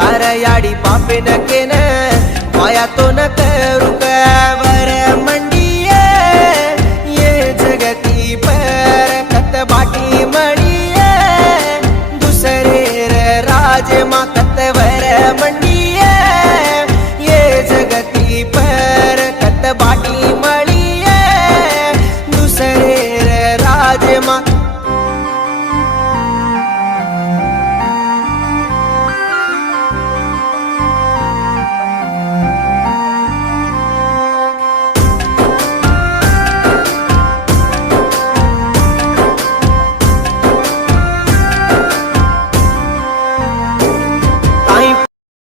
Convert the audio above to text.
तार याडी पापे न केन माया तो न करुक वर मंडिये ये जगती पर कत बाटी मळिये दुसरे राज मा कत वर मंडी